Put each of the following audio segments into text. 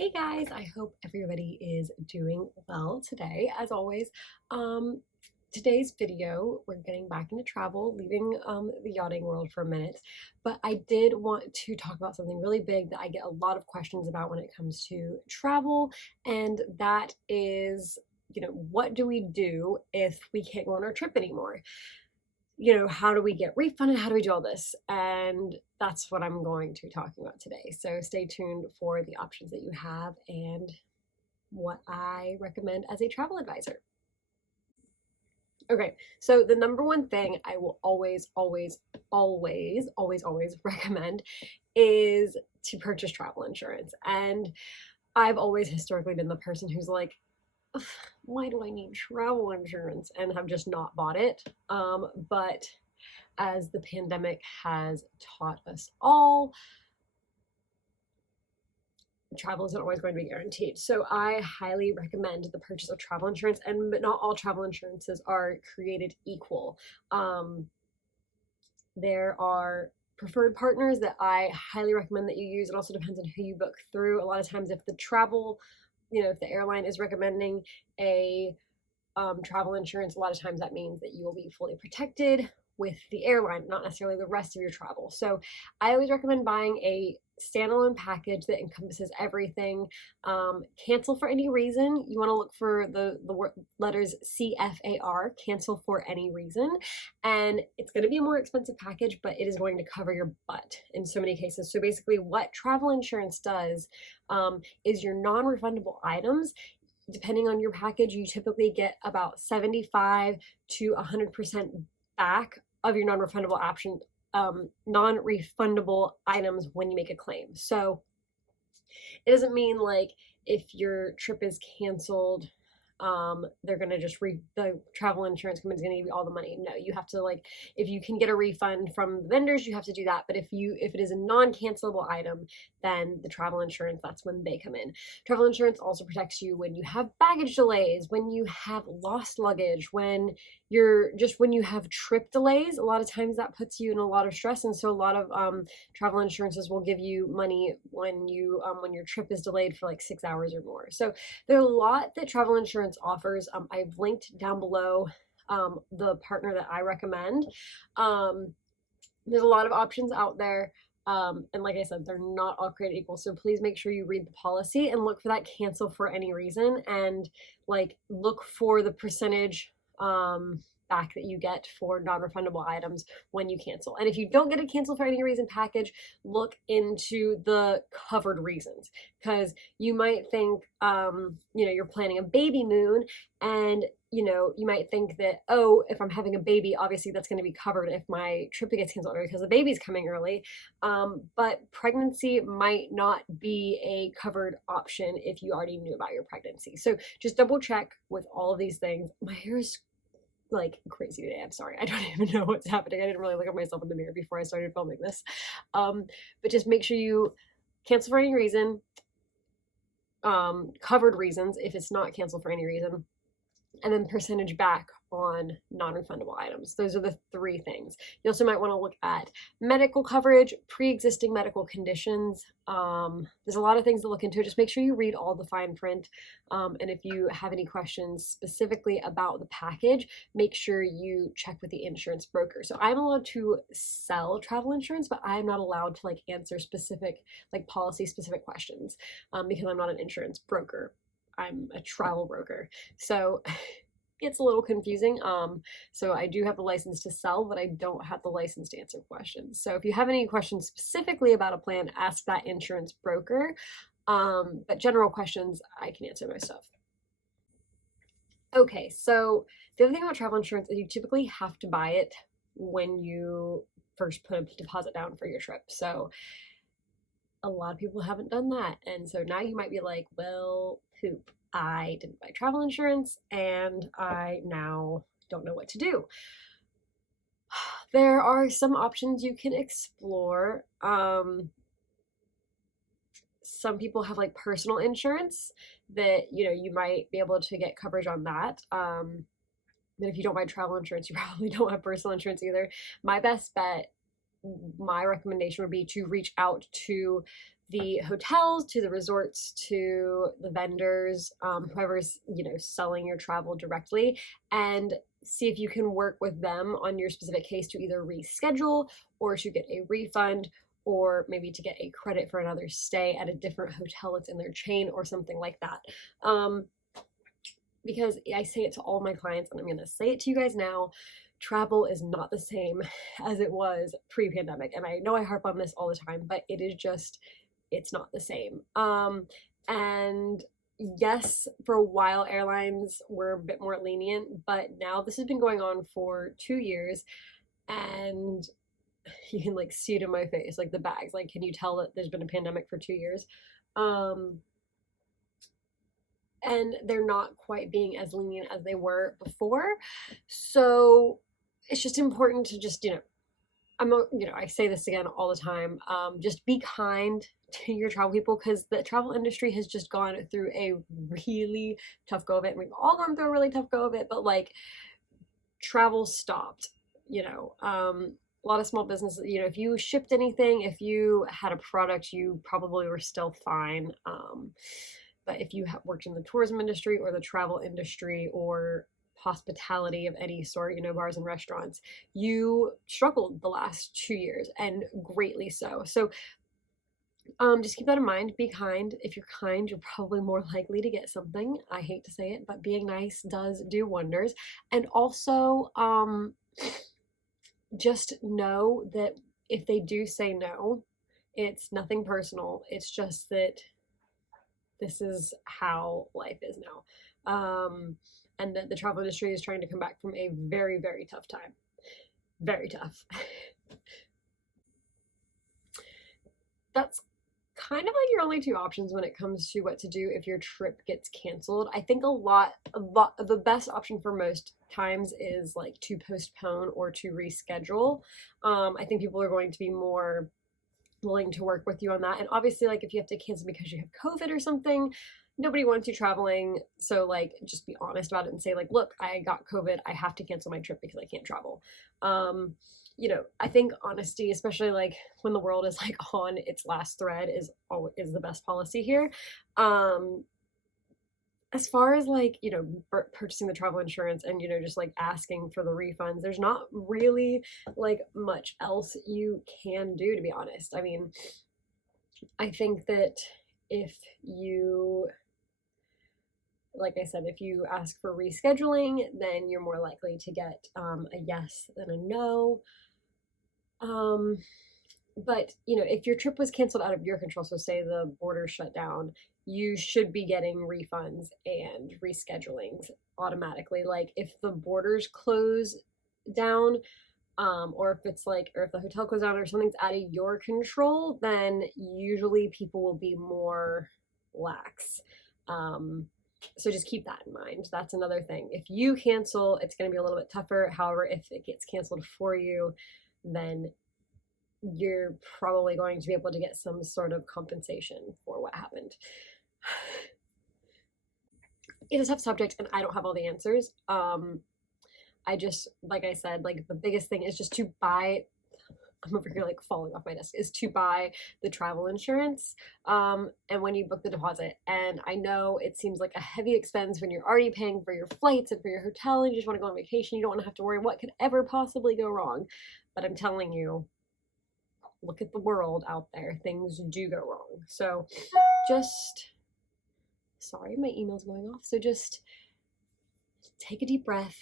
Hey guys, I hope everybody is doing well today. As always, today's video, we're getting back into travel, leaving the yachting world for a minute, but I did want to talk about something really big that I get a lot of questions about when it comes to travel, and that is, what do we do if we can't go on our trip anymore? How do we get refunded? How do we do all this? And that's what I'm going to be talking about today. So stay tuned for the options that you have and what I recommend as a travel advisor. Okay, so the number one thing I will always recommend is to purchase travel insurance. And I've always historically been the person who's like, why do I need travel insurance? And have just not bought it. But as the pandemic has taught us all, travel isn't always going to be guaranteed. So I highly recommend the purchase of travel insurance, and but not all travel insurances are created equal. There are preferred partners that I highly recommend that you use. It also depends on who you book through. A lot of times if the travel, if the airline is recommending a travel insurance, a lot of times that means that you will be fully protected with the airline, not necessarily the rest of your travel. So I always recommend buying a standalone package that encompasses everything. Cancel for any reason. You want to look for the letters CFAR, cancel for any reason. And it's going to be a more expensive package, but it is going to cover your butt in so many cases. So basically what travel insurance does is your non-refundable items, depending on your package, you typically get about 75 to 100% back of your non-refundable items when you make a claim. So it doesn't mean like if your trip is canceled, they're gonna just the travel insurance company's gonna give you all the money. No, you have to, like, if you can get a refund from the vendors, you have to do that. But if it is a non-cancelable item, then the travel insurance, that's when they come in. Travel insurance also protects you when you have baggage delays, when you have lost luggage, when you have trip delays. A lot of times that puts you in a lot of stress, and so a lot of travel insurances will give you money when your trip is delayed for like 6 hours or more. So there are a lot that travel insurance offers. I've linked down below the partner that I recommend. There's a lot of options out there. And like I said, they're not all created equal. So please make sure you read the policy and look for that cancel for any reason, and like look for the percentage back that you get for non-refundable items when you cancel. And if you don't get a cancel for any reason package, look into the covered reasons, because you might think you're planning a baby moon, and you might think that, oh, if I'm having a baby, obviously that's going to be covered if my trip gets canceled early because the baby's coming early. But pregnancy might not be a covered option if you already knew about your pregnancy. So just double check with all of these things. My hair is like crazy today. I'm sorry. I don't even know what's happening. I didn't really look at myself in the mirror before I started filming this. But just make sure you cancel for any reason, covered reasons if it's not canceled for any reason, and then percentage back on non-refundable items. Those are the three things. You also might want to look at medical coverage, pre-existing medical conditions. There's a lot of things to look into. Just make sure you read all the fine print. And if you have any questions specifically about the package, make sure you check with the insurance broker. So I'm allowed to sell travel insurance, but I'm not allowed to like answer specific, like policy specific questions, because I'm not an insurance broker. I'm a travel broker. So it's a little confusing. So I do have the license to sell, but I don't have the license to answer questions. So if you have any questions specifically about a plan, ask that insurance broker. But general questions, I can answer myself. Okay, so the other thing about travel insurance is you typically have to buy it when you first put a deposit down for your trip. So a lot of people haven't done that. And so now you might be like, well, poop, I didn't buy travel insurance and I now don't know what to do. There are some options you can explore. Some people have like personal insurance that, you might be able to get coverage on that. But if you don't buy travel insurance, you probably don't have personal insurance either. My best bet, my recommendation would be to reach out to the hotels to the resorts to the vendors, whoever's, selling your travel directly, and see if you can work with them on your specific case to either reschedule or to get a refund, or maybe to get a credit for another stay at a different hotel that's in their chain or something like that. Because I say it to all my clients, and I'm going to say it to you guys now, travel is not the same as it was pre-pandemic. And I know I harp on this all the time, but it is just, it's not the same. And yes, for a while airlines were a bit more lenient, but now this has been going on for 2 years, and you can like see it in my face, like the bags, like, can you tell that there's been a pandemic for 2 years? And they're not quite being as lenient as they were before. So it's just important to just, I say this again all the time, just be kind to your travel people, because the travel industry has just gone through a really tough go of it, and we've all gone through a really tough go of it, but like, travel stopped, a lot of small businesses, if you shipped anything, if you had a product, you probably were still fine. But if you worked in the tourism industry or the travel industry or hospitality of any sort, bars and restaurants, you struggled the last 2 years, and greatly so. So just keep that in mind. Be kind. If you're kind, you're probably more likely to get something. I hate to say it, but being nice does do wonders. And also, just know that if they do say no, it's nothing personal. It's just that this is how life is now. And that the travel industry is trying to come back from a very, very tough time. Very tough. That's kind of like your only two options when it comes to what to do if your trip gets canceled. I think a lot the best option for most times is like to postpone or to reschedule. I think people are going to be more willing to work with you on that. And obviously, like, if you have to cancel because you have COVID or something, nobody wants you traveling. So like, just be honest about it and say like, look, I got COVID, I have to cancel my trip because I can't travel. I think honesty, especially like when the world is like on its last thread, is the best policy here. As far as like, purchasing the travel insurance and, just like asking for the refunds, there's not really like much else you can do, to be honest. I mean, I think that if you, like I said, if you ask for rescheduling, then you're more likely to get a yes than a no. But, if your trip was canceled out of your control, so say the border shut down, you should be getting refunds and reschedulings automatically. Like, if the borders close down, or if it's like, or if the hotel closes down or something's out of your control, then usually people will be more lax. So just keep that in mind. That's another thing. If you cancel, it's going to be a little bit tougher. However, if it gets canceled for you, then you're probably going to be able to get some sort of compensation for what happened. It is a tough subject, and I don't have all the answers. I just, like I said, like the biggest thing is just to buy, I'm over here like falling off my desk, is to buy the travel insurance, and when you book the deposit. And I know it seems like a heavy expense when you're already paying for your flights and for your hotel, and you just want to go on vacation. You don't want to have to worry what could ever possibly go wrong. But I'm telling you, look at the world out there. Things do go wrong. So just, sorry, my email's going off. So just take a deep breath,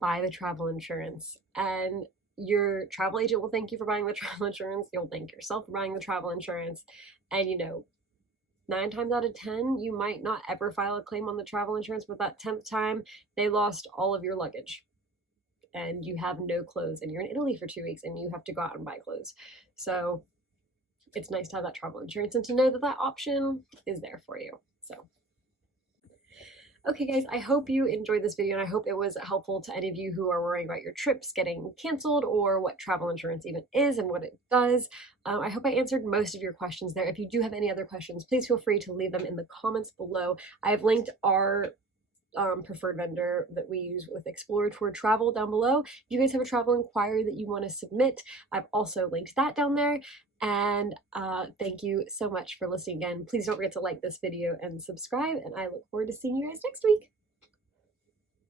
buy the travel insurance, and your travel agent will thank you for buying the travel insurance. You'll thank yourself for buying the travel insurance. And 9 times out of 10, you might not ever file a claim on the travel insurance, but that 10th time, they lost all of your luggage and you have no clothes, and you're in Italy for 2 weeks and you have to go out and buy clothes. So it's nice to have that travel insurance and to know that that option is there for you. So okay guys, I hope you enjoyed this video, and I hope it was helpful to any of you who are worrying about your trips getting canceled, or what travel insurance even is and what it does. I hope I answered most of your questions there. If you do have any other questions, please feel free to leave them in the comments below. I've linked our preferred vendor that we use with Exploratour Travel down below. If you guys have a travel inquiry that you want to submit, I've also linked that down there. And thank you so much for listening again. Please don't forget to like this video and subscribe, and I look forward to seeing you guys next week.